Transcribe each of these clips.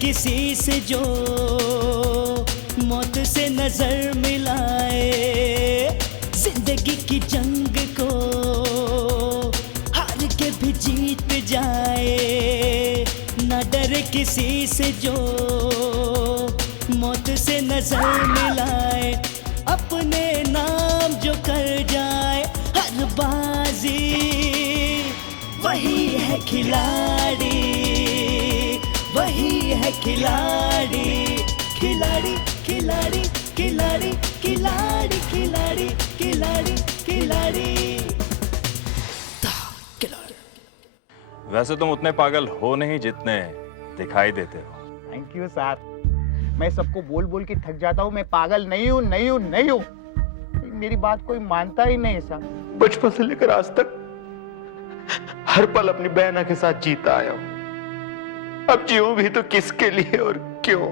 किसी से जो मौत से नजर मिलाए, जिंदगी की जंग को हार के भी जीत जाए। न डरे किसी से जो मौत से नजर मिलाए, अपने नाम जो कर जाए हर बाजी, वही है खिलाड़ी, वही है खिलाड़ी। खिलाड़ी खिलाड़ी खिलाड़ी खिलाड़ी खिलाड़ी खिलाड़ी खिलाड़ी। वैसे तुम उतने पागल हो नहीं जितने दिखाई देते हो। Thank you sir. मैं सबको बोल बोल के थक जाता हूँ, मैं पागल नहीं हूँ, नहीं हूँ, नहीं हूँ। मेरी बात कोई मानता ही नहीं सर। बचपन से लेकर आज तक हर पल अपनी बहना के साथ जीता आया हूँ। अब जीऊं भी तो किसके लिए और क्यों?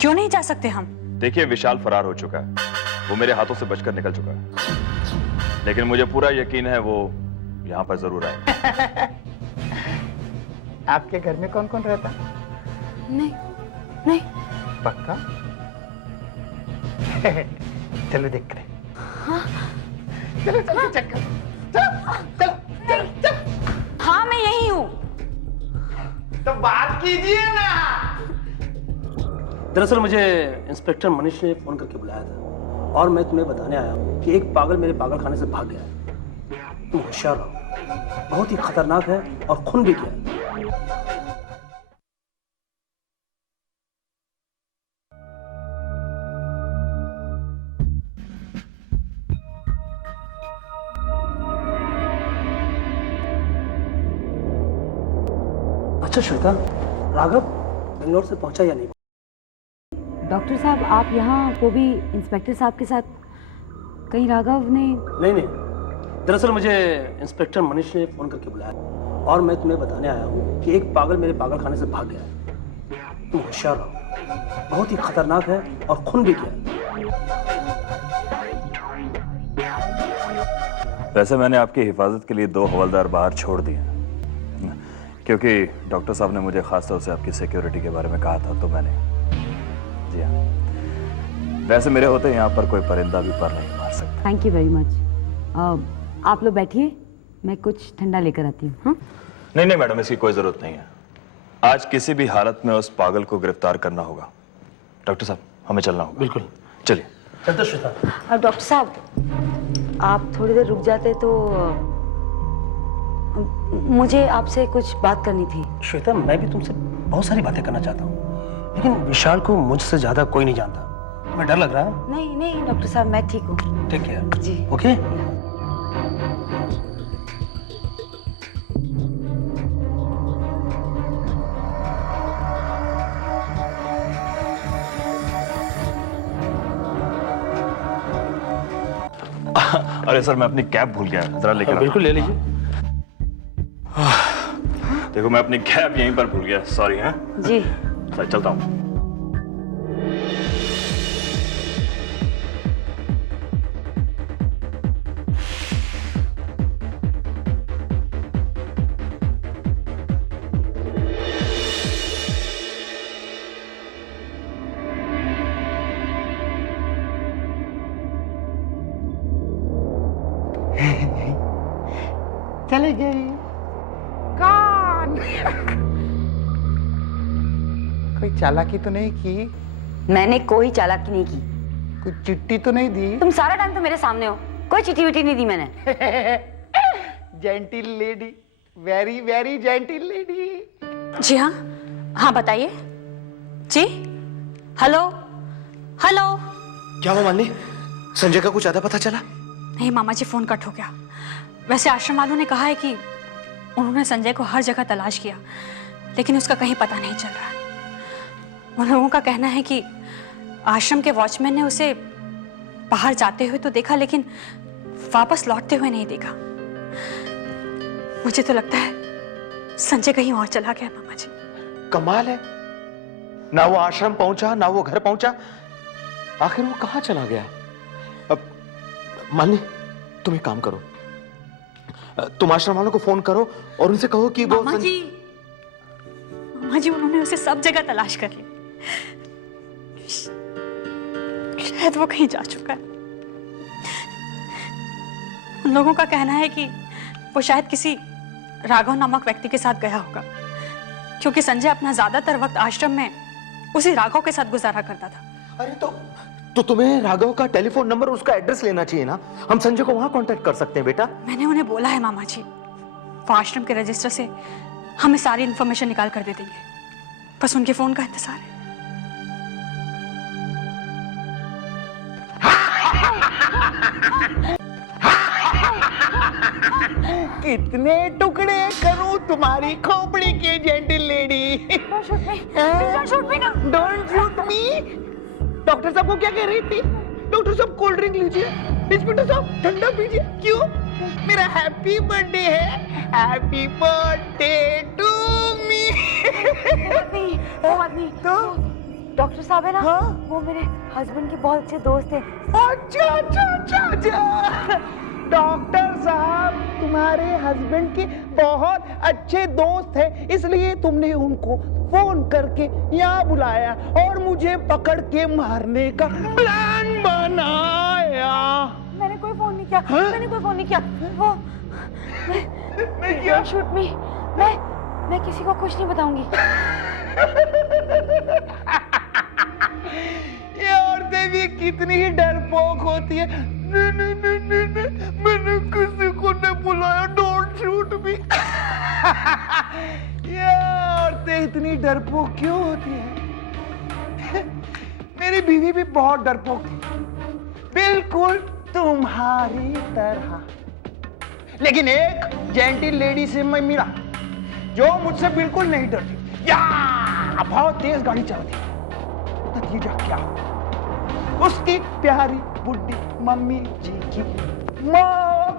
क्यों नहीं जा सकते हम? देखिए, विशाल फरार हो चुका है, वो मेरे हाथों से बचकर निकल चुका है, लेकिन मुझे पूरा यकीन है वो यहाँ पर जरूर आएगा। आपके घर में कौन कौन रहता? नहीं नहीं। पक्का? चलो देख रहे। हाँ? चलो चलो चक्कर। चलो चलो चलो। हाँ मैं यही हूँ। तो बात कीजिए ना। दरअसल मुझे इंस्पेक्टर मनीष ने फोन करके बुलाया था और मैं तुम्हें बताने आया हूँ कि एक पागल मेरे पागल खाने से भाग गया है। तुम होशियार रहो, बहुत ही खतरनाक है और खून भी किया है। अच्छा श्वेता, राघव बेंगलोर से पहुंचा या नहीं? डॉक्टर साहब, आप यहाँ वो भी इंस्पेक्टर साहब के साथ, कहीं राघव ने? नहीं, दरअसल मुझे इंस्पेक्टर मनीष ने फोन करके बुलाया और मैं तुम्हें बताने आया हूँ कि एक पागल मेरे पागल खाने से भाग गया है। तुम होशियार रहो, बहुत ही खतरनाक है और खून भी किया है। वैसे मैंने आपकी हिफाजत के लिए 2 हवलदार बाहर छोड़ दिए, क्योंकि डॉक्टर साहब ने मुझे खास तौर से आपकी सिक्योरिटी के बारे में कहा था, तो मैंने। जी हाँ, वैसे मेरे होते यहाँ पर कोई परिंदा भी पर नहीं मार सकता। Thank you very much. आप लोग बैठिए, मैं कुछ ठंडा लेकर आती हूँ। हाँ? नहीं मैडम, इसकी कोई जरूरत नहीं है। आज किसी भी हालत में उस पागल को गिरफ्तार करना होगा। डॉक्टर साहब, हमें चलना होगा। बिल्कुल, चलिए। चलते श्वेता। डॉक्टर साहब, आप थोड़ी देर रुक जाते तो मुझे आपसे कुछ बात करनी थी। श्वेता, मैं भी तुमसे बहुत सारी बातें करना चाहता हूँ, लेकिन विशाल को मुझसे ज्यादा कोई नहीं जानता। तुम्हें डर लग रहा है? नहीं नहीं डॉक्टर साहब, मैं ठीक हूँ। Take care. जी। ओके? अरे सर, मैं अपनी कैब भूल गया, जरा लेकर। बिल्कुल ले लीजिए। देखो, मैं अपनी कैब यहीं पर भूल गया, सॉरी। हाँ जी। सर, चलता हूँ। चले गए। कौन? कोई चालाकी तो नहीं की? मैंने कोई चालाकी नहीं की। कोई चिट्ठी तो नहीं दी? तुम सारा टाइम तो मेरे सामने हो, कोई चिट्ठी विट्ठी नहीं दी मैंने। Gentle lady, very very gentle lady. जी हाँ, हाँ बताइए। जी, हेलो हेलो। क्या हुआ मालिनी? संजय का कुछ ज्यादा पता चला? नहीं मामा जी, फोन कट हो गया। वैसे आश्रम वालों ने कहा है कि उन्होंने संजय को हर जगह तलाश किया, लेकिन उसका कहीं पता नहीं चल रहा है। उन लोगों का कहना है कि आश्रम के वॉचमैन ने उसे बाहर जाते हुए तो देखा, लेकिन वापस लौटते हुए नहीं देखा। मुझे तो लगता है संजय कहीं और चला गया मामा जी। कमाल है, ना वो आश्रम पहुंचा ना वो घर पहुंचा, आखिर वो कहां चला गया? अब मालिनी, तुम एक काम करो, तुम आश्रम वालों को फोन करो और उनसे कहो कि वो मामा जी उन्होंने उसे सब जगह तलाश कर ली। शायद वो कहीं जा चुका है। उन लोगों का कहना है कि वो शायद किसी राघव नामक व्यक्ति के साथ गया होगा, क्योंकि संजय अपना ज्यादातर वक्त आश्रम में उसी राघव के साथ गुजारा करता था। अरे तो तुम्हें राघव का टेलीफोन नंबर, उसका एड्रेस लेना चाहिए ना। हम संजय को वहां कांटेक्ट कर सकते हैं बेटा। मैंने उन्हें बोला है मामा जी, वो आश्रम के रजिस्टर से हमें सारी इंफॉर्मेशन निकाल कर दे देंगे। बस उनके फोन का इंतजार है। कितने टुकड़े करूं तुम्हारी खोपड़ी के gentle lady. Don't shoot me. Doctor साहब को क्या कह रही थी? डॉक्टर साहब कोल्ड ड्रिंक लीजिए, इंस्पेक्टर साहब ठंडा पीजिए। क्यों? मेरा हैप्पी बर्थडे है। Happy birthday to me. वो आदमी तो डॉक्टर साहब है ना, हाँ? वो मेरे हस्बैंड के बहुत अच्छे दोस्त हैं। अच्छा। डॉक्टर साहब तुम्हारे हस्बैंड के बहुत अच्छे दोस्त हैं, इसलिए तुमने उनको फोन करके यहाँ बुलाया और मुझे पकड़ के मारने का प्लान बनाया। मैंने कोई फोन नहीं किया। हाँ? मैंने कोई फोन नहीं किया। वो मैं क्या? शूट मी। मैं किसी को कुछ नहीं बताऊंगी। ये औरतें भी कितनी ही डरपोक होती है। मैंने किसी को नहीं बुलाया। डोंट शूट मी। ये औरतें इतनी डरपोक क्यों होती है? मेरी बीवी भी बहुत डरपोक थी, बिल्कुल तुम्हारी तरह। लेकिन एक जेंटल लेडी से मैं मिला जो मुझसे बिल्कुल नहीं डरती, या बहुत तेज गाड़ी चलाती। नतीजा क्या? उसकी प्यारी बुड्ढी मम्मी जी की मौत।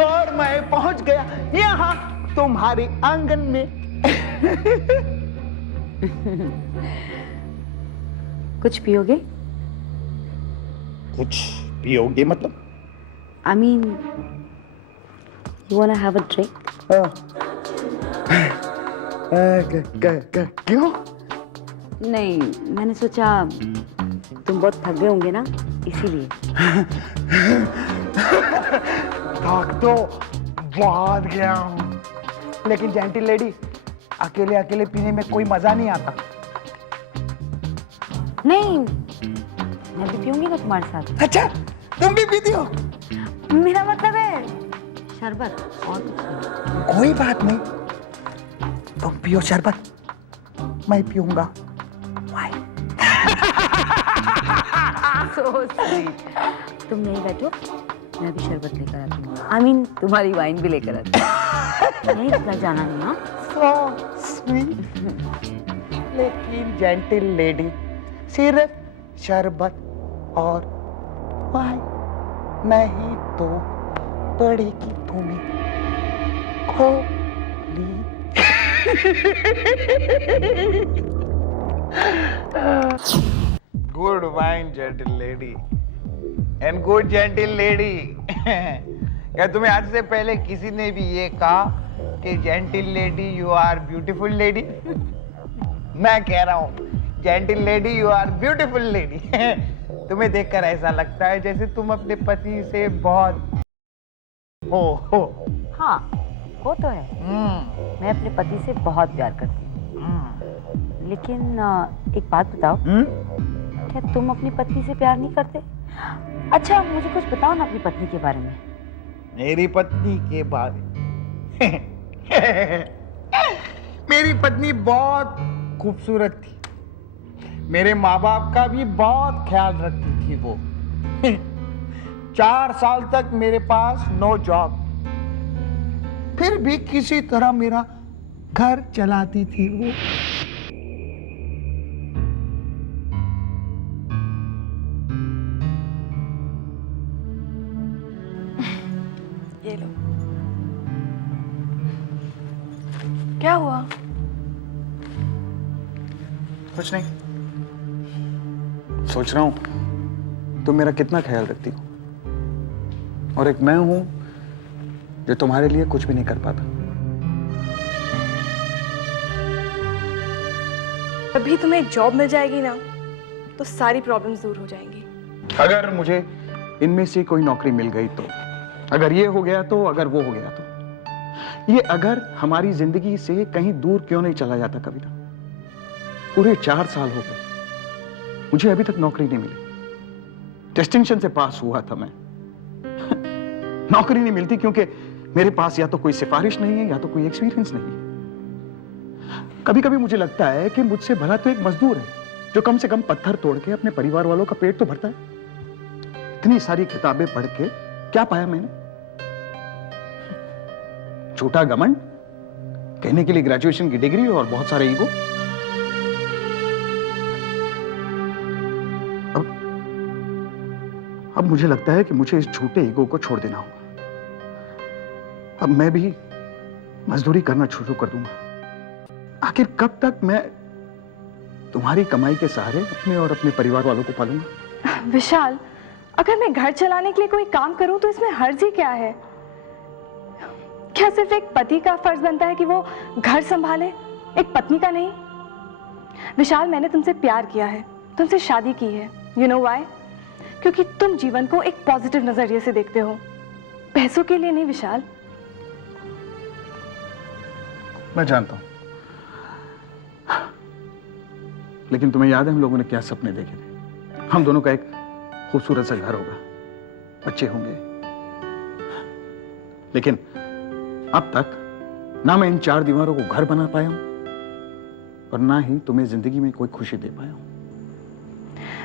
और मैं पहुंच गया यहाँ तुम्हारे आंगन में। कुछ पियोगे? कुछ पियोगे मतलब? I mean, you wanna have a drink? क्यों? नहीं, मैंने सोचा तुम बहुत थक गए होंगे ना, इसीलिए। थक तो बहुत गया हूँ, लेकिन जेंटल लेडी अकेले अकेले पीने में कोई मजा नहीं आता। नहीं, मैं भी पीऊंगी ना तुम्हारे साथ। अच्छा, तुम भी पीती हो? मेरा मतलब है शरबत और कुछ नहीं। कोई बात नहीं, तुम पियो शरबत, मैं पीऊंगा वाइन। So sweet. तुम यहीं बैठो, मैं भी शरबत लेकर आती हूँ। I mean, तुम्हारी वाइन भी लेकर आती हूँ। नहीं इतना जाना नहीं। हाँ, So sweet. लेकिन जेंटल लेडी सिर्फ शरबत और वाइन नहीं तो पड़ेगी तुम्हें खोली। Good wine gentle lady and good gentle lady. क्या तुम्हें आज से पहले किसी ने भी ये कहा कि gentle lady you are beautiful lady? मैं कह रहा हूँ gentle lady you are beautiful lady. तुम्हें देखकर ऐसा लगता है जैसे तुम अपने पति से बहुत हो। हाँ, वो तो है। मैं अपने पति से बहुत प्यार करती हूँ। लेकिन एक बात बताओ, क्या तुम अपनी पत्नी से प्यार नहीं करते? अच्छा, मुझे कुछ बताओ ना अपनी पत्नी के बारे में। मेरी पत्नी के बारे मेरी पत्नी बहुत खूबसूरत थी। मेरे माँ बाप का भी बहुत ख्याल रखती थी वो। 4 साल तक मेरे पास नो जॉब, फिर भी किसी तरह मेरा घर चलाती थी वो। ये लो। क्या हुआ? कुछ नहीं, सोच रहा हूं तुम मेरा कितना ख्याल रखती हो। और एक मैं हूं जो तुम्हारे लिए कुछ भी नहीं कर पाता। अभी तुम्हें जॉब मिल जाएगी ना तो सारी प्रॉब्लम्स दूर हो जाएंगी। अगर मुझे इनमें से कोई नौकरी मिल गई तो, अगर ये हो गया तो, अगर वो हो गया तो, ये अगर हमारी जिंदगी से कहीं दूर क्यों नहीं चला जाता कविता? पूरे 4 साल हो गए, मुझे अभी तक नौकरी नहीं मिली। डिस्टिंक्शन से पास हुआ था मैं। नौकरी नहीं मिलती क्योंकि मेरे पास या तो कोई सिफारिश नहीं है या तो कोई एक्सपीरियंस नहीं है। कभी कभी मुझे लगता है कि मुझसे भला तो एक मजदूर है जो कम से कम पत्थर तोड़ के अपने परिवार वालों का पेट तो भरता है। इतनी सारी किताबें पढ़ के क्या पाया मैंने? छोटा घमंड, कहने के लिए ग्रेजुएशन की डिग्री और बहुत सारे ईगो। अब मुझे लगता है कि मुझे इस छोटे ईगो को छोड़ देना होगा। अब मैं भी मजदूरी करना शुरू कर दूंगा। आखिर कब तक मैं तुम्हारी कमाई के सहारे अपने और अपने परिवार वालों को पालूंगा? विशाल, अगर मैं घर चलाने के लिए कोई काम करूं तो इसमें हर्ज ही क्या है? क्या सिर्फ एक पति का फर्ज बनता है कि वो घर संभाले, एक पत्नी का नहीं? विशाल, मैंने तुमसे प्यार किया है, तुमसे शादी की है। You know why? क्योंकि तुम जीवन को एक पॉजिटिव नजरिए से देखते हो, पैसों के लिए नहीं विशाल। मैं जानता हूं, लेकिन तुम्हें याद है हम लोगों ने क्या सपने देखे थे? हम दोनों का एक खूबसूरत सा घर होगा, बच्चे होंगे। लेकिन अब तक ना मैं इन 4 दीवारों को घर बना पाया हूं और ना ही तुम्हें जिंदगी में कोई खुशी दे पाया हूं।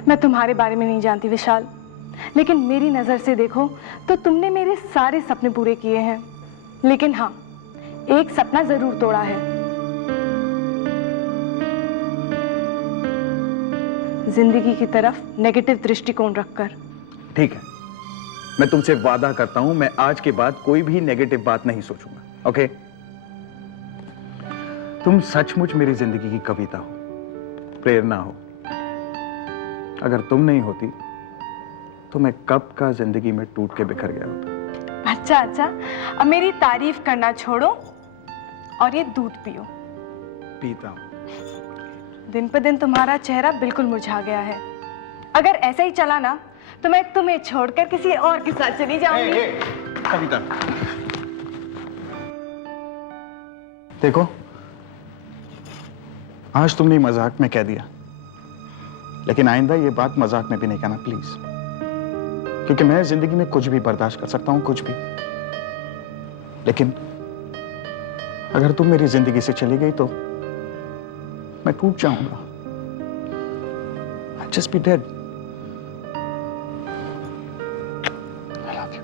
मैं तुम्हारे बारे में नहीं जानती विशाल, लेकिन मेरी नजर से देखो तो तुमने मेरे सारे सपने पूरे किए हैं। लेकिन हाँ, एक सपना जरूर तोड़ा है। जिंदगी की तरफ नेगेटिव दृष्टिकोण रखकर। ठीक है, मैं तुमसे वादा करता हूं, मैं आज के बाद कोई भी नेगेटिव बात नहीं सोचूंगा। ओके? तुम सचमुच मेरी जिंदगी की कविता हो, प्रेरणा हो। अगर तुम नहीं होती तो मैं कब का जिंदगी में टूट के बिखर गया होता। अच्छा अच्छा, अब मेरी तारीफ करना छोड़ो और ये दूध पियो। पीता हूं। दिन पर दिन तुम्हारा चेहरा बिल्कुल मुरझा गया है। अगर ऐसा ही चला ना तो मैं तुम्हें छोड़कर किसी और के साथ चली जाऊंगी। कविता, देखो, आज तुमने मजाक में कह दिया, लेकिन आइंदा ये बात मजाक में भी नहीं कहना प्लीज, क्योंकि मैं जिंदगी में कुछ भी बर्दाश्त कर सकता हूं, कुछ भी। लेकिन अगर तुम मेरी जिंदगी से चली गई तो मैं टूट जाऊंगा। I'll just be dead. I love you.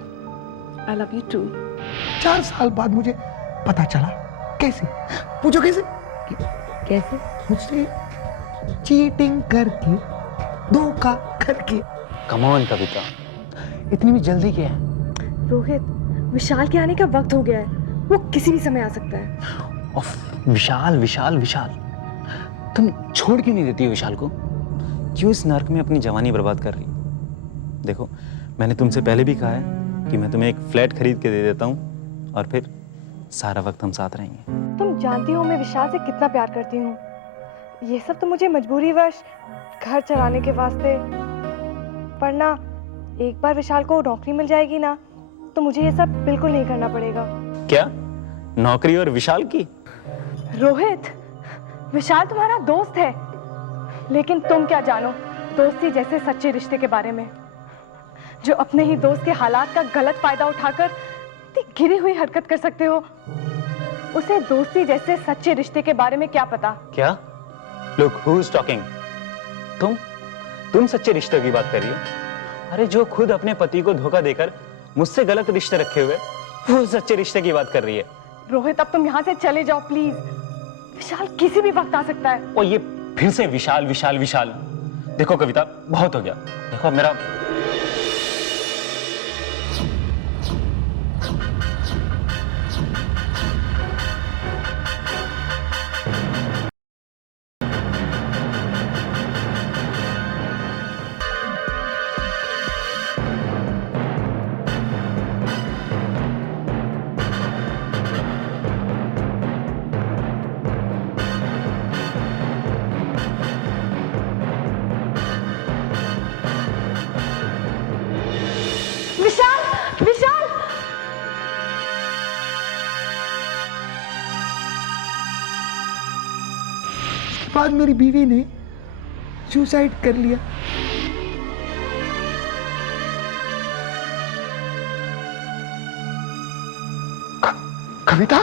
I love you too. 4 साल बाद मुझे पता चला। कैसे? पूछो कैसे? कैसे? मुझसे चीटिंग करके, धोखा करके। कम ऑन कविता, इतनी भी जल्दी क्या है? रोहित, विशाल के आने का वक्त हो गया है, वो किसी भी समय आ सकता है। ऑफ, विशाल विशाल विशाल, तुम छोड़ क्यों नहीं देती हो विशाल को? क्यों इस नर्क में अपनी जवानी बर्बाद कर रही? देखो, मैंने तुमसे पहले भी कहा है कि मैं तुम्हें एक फ्लैट खरीद के दे देता हूँ और फिर सारा वक्त हम साथ रहेंगे। तुम जानती हो मैं विशाल से कितना प्यार करती हूँ। ये सब तो मुझे मजबूरीवश घर चलाने के वास्ते, पर ना एक बार विशाल को नौकरी मिल जाएगी ना तो मुझे ये सब बिल्कुल नहीं करना पड़ेगा। क्या? नौकरी और विशाल की? रोहित, विशाल तुम्हारा दोस्त है, लेकिन तुम क्या जानो दोस्ती जैसे सच्चे रिश्ते के बारे में, जो अपने ही दोस्त के हालात का गलत फायदा उठाकर इतनी गिरी हुई हरकत कर सकते हो। उसे दोस्ती जैसे सच्चे रिश्ते के बारे में क्या पता? क्या? Look, who is talking? तुम सच्चे रिश्ते की बात कर रही हो? अरे जो खुद अपने पति को धोखा देकर मुझसे गलत रिश्ते रखे हुए, वो सच्चे रिश्ते की बात कर रही है। रोहित, अब तुम यहाँ से चले जाओ प्लीज। विशाल किसी भी वक्त आ सकता है। और ये फिर से विशाल विशाल विशाल। देखो कविता, बहुत हो गया। देखो अब मेरा बाद मेरी बीवी ने सुसाइड कर लिया। कविता,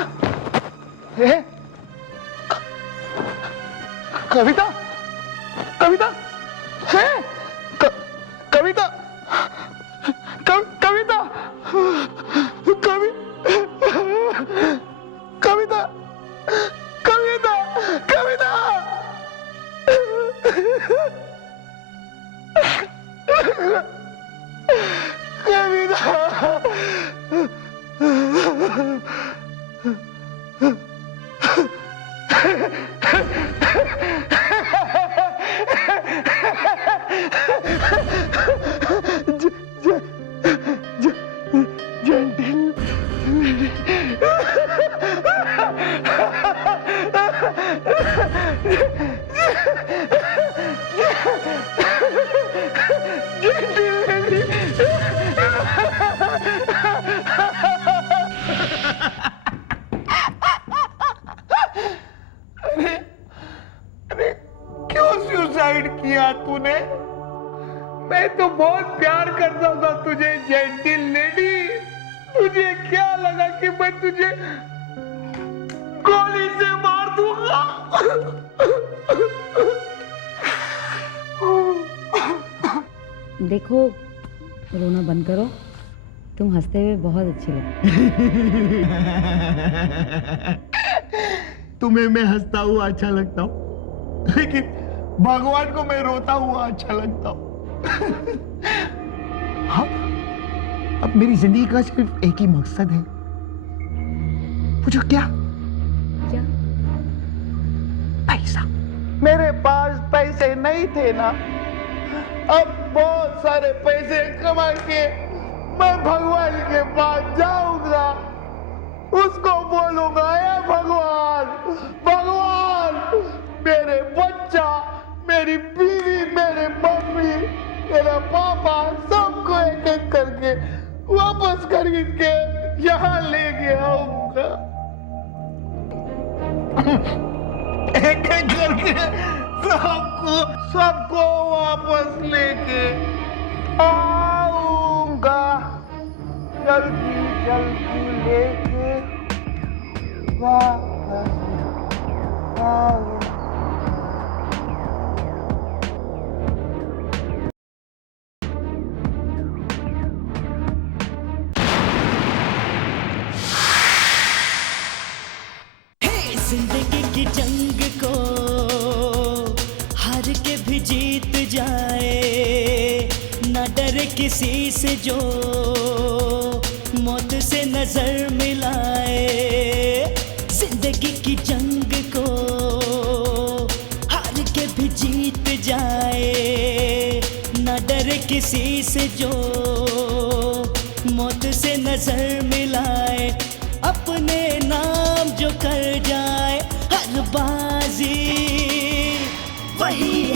कविता, कविता, है कविता, कविता, कविता, कविता, कविता, क्यों सुसाइड किया तूने? मैं तो बहुत प्यार करता था तुझे जेंटिल लेडी। तुझे क्या लगा कि मैं तुझे गोली से मार दूंगा? देखो, रोना बंद करो। तुम हंसते हुए बहुत अच्छे लगते। तुम्हें मैं हंसता हुआ अच्छा लगता हूँ, लेकिन भगवान को मैं रोता हुआ अच्छा लगता हूँ। हाँ, अब मेरी जिंदगी का सिर्फ एक ही मकसद है। पूछो क्या? क्या? पैसा। मेरे पास पैसे नहीं थे ना, अब बहुत सारे पैसे कमा के मैं भगवान के पास जाऊंगा। उसको बोलूंगा, हे भगवान, भगवान, मेरे बच्चा, मेरी बीवी, मेरे मम्मी, मेरा पापा, सबको एक एक करके वापस खरीद के यहाँ लेके आऊंगा। एक एक करके सबको वापस लेके आऊंगा। जल्दी जल्दी लेके वापस आऊंगा। जिंदगी की जंग को हार के भी जीत जाए, ना डरे किसी से जो मौत से नजर मिलाए। जिंदगी की जंग को हार के भी जीत जाए, ना डरे किसी से जो मौत से नजर मिलाए। अपने नाम जो कर जाए हर बार